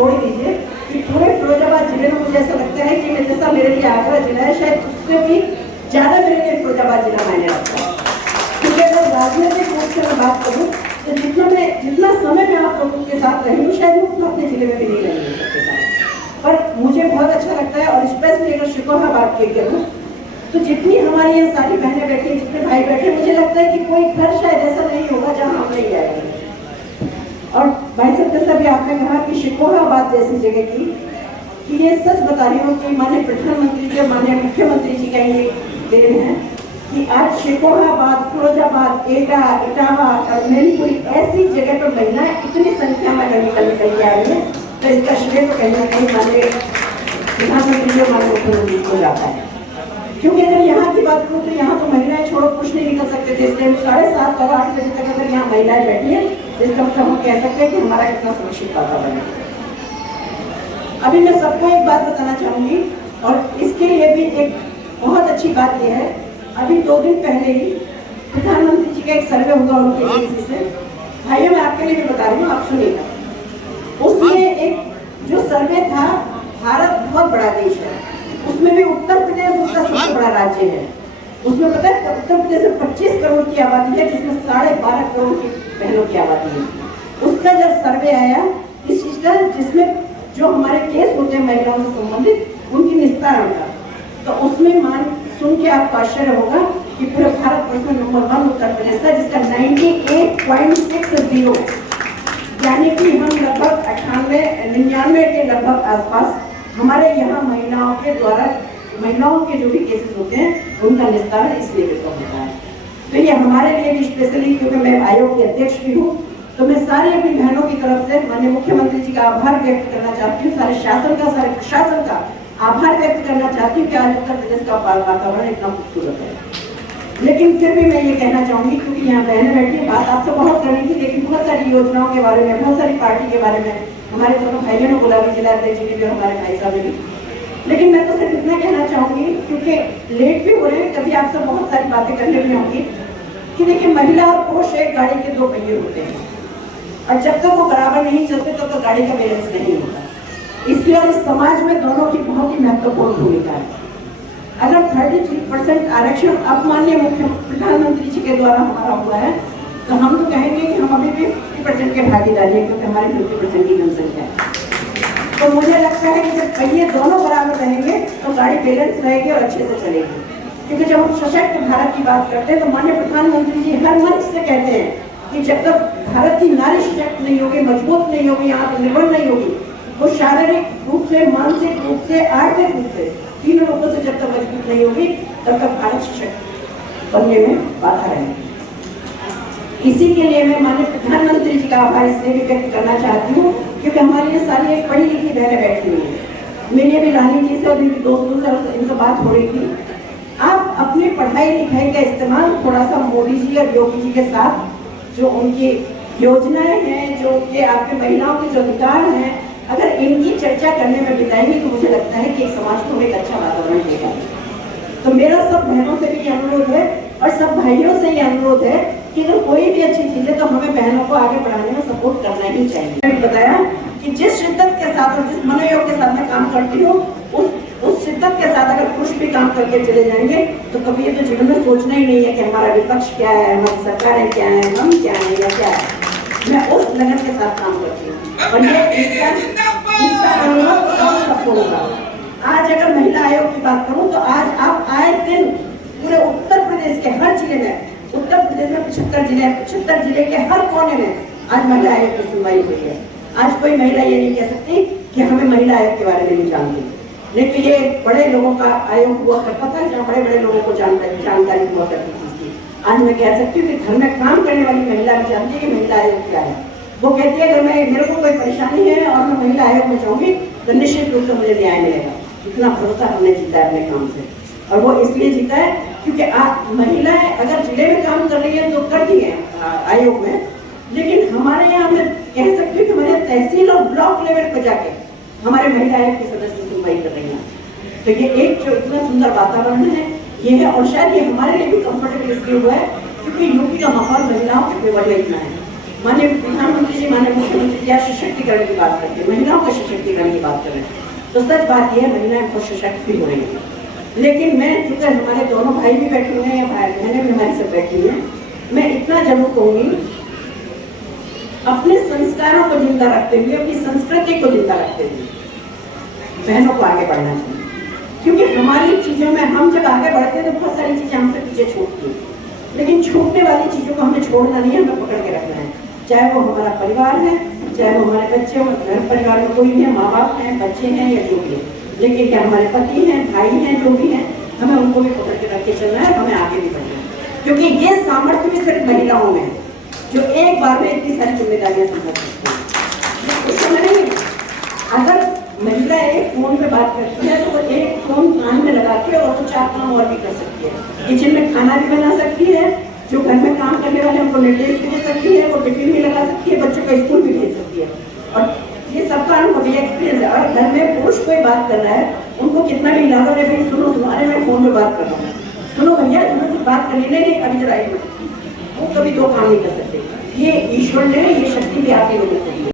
छोड़ दीजिए कि पूरे फिरोजाबाद जिले में मुझे ऐसा लगता है कि जैसा मेरे लिए आगरा जिला है, शायद उससे भी ज़्यादा मेरे लिए फिरोजाबाद जिला मायने रखता है। क्योंकि अगर राजनीतिक रूप से मैं बात करूँ तो जितना समय मैं आप लोगों के साथ रही हूँ, शायद मैं उतना अपने जिले में भी नहीं रही हूँ सबके साथ। पर मुझे बहुत अच्छा लगता है, और स्पेशली अगर शिकोहाबाद की करूँ तो जितनी हमारी यहाँ सारी बहनें बैठी, जितने भाई बैठे, मुझे लगता है कि कोई घर शायद ऐसा नहीं होगा जहाँ हम नहीं आएंगे। और भाई साहब जैसा भी आपने कहा कि शिकोहाबाद जैसी जगह की, कि ये सच बता रही हूँ कि माननीय प्रधानमंत्री जी, माननीय मुख्यमंत्री जी का ये देन है कि आज शिकोहाबाद, फिरोजाबाद, एटा, इटावा और मैनपुरी ऐसी जगह पर महिलाएं इतनी संख्या में निकल के आ रही है, तो इसका श्रेय तो कहीं ना कहीं माननीय प्रधानमंत्री जी और माननीय मुख्यमंत्री को जाता है। क्योंकि अगर यहाँ की बात करूँ तो यहाँ तो महिलाएं छोड़ो कुछ नहीं निकल सकते थे। इस टाइम 7:30 और 8 बजे तक अगर यहाँ महिलाएं बैठी है, इसका मतलब हम कह सकते हैं कि हमारा कितना सुरक्षित वातावरण है। अभी मैं सबको एक बात बताना चाहूंगी, और इसके लिए भी एक बहुत अच्छी बात यह है, अभी 2 दिन पहले ही प्रधानमंत्री जी का एक सर्वे हुआ उनकी एजेंसी से। भाइयों मैं आपके लिए भी बता रही हूँ, आप सुनिएगा। उसमें एक जो सर्वे था, भारत बहुत बड़ा देश है, उसमें भी उत्तर प्रदेश उसका सबसे बड़ा राज्य है। उसमें पता है उत्तर प्रदेश में 25 करोड़ की आबादी है, जिसमें 12.5 करोड़ की बहनों की आबादी है। उसका जब सर्वे आया इस चीज का, जिसमें जो हमारे केस होते हैं महिलाओं से संबंधित उनकी निस्तारण का, तो उसमें मान सुन के आपको आश्चर्य होगा कि पूरे भारत वर्ष में नंबर 1 उत्तर प्रदेश था, जिसका 98.60, यानी कि हम लगभग 98-99 के लगभग आसपास हमारे यहाँ महिलाओं के द्वारा, महिलाओं के जो भी केसेस होते हैं उनका निस्तारण इस लेवल पर होता है। तो ये हमारे लिए भी स्पेशली, क्योंकि मैं आयोग के अध्यक्ष भी हूँ, तो मैं सारी अपनी बहनों की तरफ से माननीय मुख्यमंत्री जी का आभार व्यक्त करना चाहती हूँ, सारे शासन का, सारे प्रशासन का आभार व्यक्त करना चाहती हूँ कि आज उत्तर प्रदेश का वातावरण इतना खूबसूरत है। लेकिन फिर भी मैं ये कहना चाहूंगी, क्योंकि यहाँ बहनें बैठी, बात आपसे बहुत करनी थी, लेकिन बहुत सारी योजनाओं के बारे में, बहुत सारी पार्टी के बारे में हमारे दोनों भाइयों ने बोला भी, जिला अध्यक्ष जी ने भी और हमारे भाई साहब ने भी। लेकिन मैं तो सिर्फ इतना कहना चाहूंगी, क्योंकि लेट भी हो रहे हैं, कभी आपसे बहुत सारी बातें करने भी होंगी, कि देखिए महिला और पुरुष एक गाड़ी के 2 पहिए होते हैं, और जब तक वो बराबर नहीं चलते तब तक गाड़ी का बैलेंस नहीं होता। इसलिए और इस समाज में दोनों की बहुत ही महत्वपूर्ण भूमिका है। अगर 33% आरक्षण अब माननीय मुख्य प्रधानमंत्री जी के द्वारा हमारा हुआ है, तो हम तो कहेंगे कि हम अभी भी 50% के भागीदारी है, क्योंकि हमारी 50% की जनसंख्या है। तो मुझे लगता है कि जब पहिए दोनों बराबर रहेंगे तो गाड़ी बैलेंस रहेगी और अच्छे से चलेगी। क्योंकि जब हम सशक्त भारत की बात करते हैं तो माननीय प्रधानमंत्री जी हर मंच से कहते हैं कि जब तक भारत की नारी सशक्त नहीं होगी, मजबूत नहीं होगी, आत्मनिर्भर नहीं होगी, वो शारीरिक रूप से, मानसिक रूप से, आर्थिक रूप से, तीनों रूपों से जब तक मजबूत नहीं होगी, तब तक भारत सशक्त बनने में बाधा रहेगी। इसी के लिए मैं माननीय प्रधानमंत्री जी का आभार इसलिए भी व्यक्त करना चाहती हूँ, क्योंकि हमारी ये सारी एक पढ़ी लिखी बहनें बैठी हुई है। मेरी अभी रानी जी से और इनकी दोस्तों से इनसे बात हो रही थी, आप अपनी पढ़ाई लिखाई का इस्तेमाल थोड़ा सा मोदी जी और योगी जी के साथ, जो उनकी योजनाएं हैं, जो कि आपके महिलाओं के जो अधिकार हैं, अगर इनकी चर्चा करने में बिताएंगे तो मुझे लगता है कि एक समाज को एक अच्छा वातावरण देगा। तो मेरा सब बहनों से भी अनुरोध है और सब भाइयों से ये अनुरोध है कि अगर कोई भी अच्छी चीज है तो हमें बहनों को आगे बढ़ाने में सपोर्ट करना ही चाहिए। मैंने बताया कि जिस शिद्दत के साथ और जिस मनोयोग के साथ मैं काम करती हूँ, उस शिद्दत के साथ अगर पुरुष भी काम करके चले जाएंगे तो कभी ये तो जीवन में सोचना ही नहीं है कि हमारा विपक्ष क्या है, हमारी सरकारें क्या है, हम क्या है या क्या है। मैं उस लगन के साथ काम करती हूँ और ये इसका अनुभव सबको होगा। आज अगर महिला आयोग की बात करूँ तो आज आप आए दिन पूरे उत्तर प्रदेश के हर जिले में, उत्तर प्रदेश में 75 जिले हैं, 75 जिले के हर कोने में आज महिला आयोग की सुनवाई हुई है। आज कोई महिला ये नहीं कह सकती कि हमें महिला आयोग के बारे में नहीं जानती, लेकिन ये बड़े लोगों का आयोग हुआ करता था जहाँ बड़े बड़े लोगों को जानकारी हुआ करती थी। आज मैं कह सकती हूँ कि घर में काम करने वाली महिला भी जानती है कि महिला आयोग क्या है। वो कहती है अगर मेरे को कोई परेशानी है और मैं महिला आयोग में जाऊँगी तो निश्चित रूप से मुझे न्याय मिलेगा। इतना भरोसा हमने जीता है अपने काम से, और वो इसलिए जीता है क्योंकि महिलाएं अगर जिले में काम कर रही है तो करती है आयोग में, लेकिन हमारे यहाँ मैं कह सकती हूँ कि हमारे तहसील और ब्लॉक लेवल पर जाके हमारे महिला आयोग के सदस्य सुनवाई कर रही हैं। तो ये एक जो इतना सुंदर वातावरण है ये है, और शायद ये हमारे लिए भी कंफर्टेबल इसलिए हुआ है क्योंकि यूपी का माहौल महिलाओं के फेवर में इतना है। माननीय प्रधानमंत्री जी, माननीय मुख्यमंत्री जी सशक्तिकरण की बात करते हैं, महिलाओं के सशक्तिकरण की बात कर रहे हैं, तो सच बात यह है महिलाएं बहुत सशक्त भी हो रही है। लेकिन मैं, चूंकि हमारे दोनों भाई भी बैठे हुए हैं या भाई बहनें भी हमारी सब बैठी हैं, मैं इतना जरूर कहूंगी, अपने संस्कारों को जिंदा रखते हुए, अपनी संस्कृति को जिंदा रखते हुए बहनों को आगे बढ़ना चाहिए। क्योंकि हमारी चीजों में हम जब आगे बढ़ते हैं तो बहुत सारी चीजें हमसे पीछे छूटती हैं, लेकिन छूटने वाली चीजों को हमें छोड़ना नहीं है, हमें पकड़ के रखना है। चाहे वो हमारा परिवार है, चाहे वो हमारे बच्चे हो, घर परिवार में कोई भी है, माँ बाप हैं, बच्चे हैं या जो भी है, लेकिन क्या हमारे पति हैं, भाई हैं, जो भी हैं, हमें उनको भी पकड़ के रख के चलना है, हमें आगे भी बढ़ना है। क्योंकि ये सामर्थ्य भी सिर्फ महिलाओं में है जो एक बार में इतनी सारी जिम्मेदारियां संभाल सकती है। उस समय नहीं, अगर महिला एक फोन पे बात करती है तो वो एक फोन कान में लगा के और तो 4 काम और भी कर सकती है। किचन में खाना भी बना सकती है, जो घर में काम करने वाले उनको निर्देश भी दे सकती है, वो टिफिन भी लगा सकती है, बच्चों को स्कूल भी भेज सकती है। और ये सबका उनको भी एक्सपीरियंस है। और घर में पुरुष कोई बात कर रहा है, उनको कितना भी लागो, अरे भाई सुनो सुनो, अरे मैं फोन पे बात कर रहा हूँ, सुनो भैया तुम्हें कुछ बात करनी नहीं, अभी जरा वो कभी 2 काम नहीं कर सकते। ये ईश्वर ने ये शक्ति भी आपके लोगों को दी।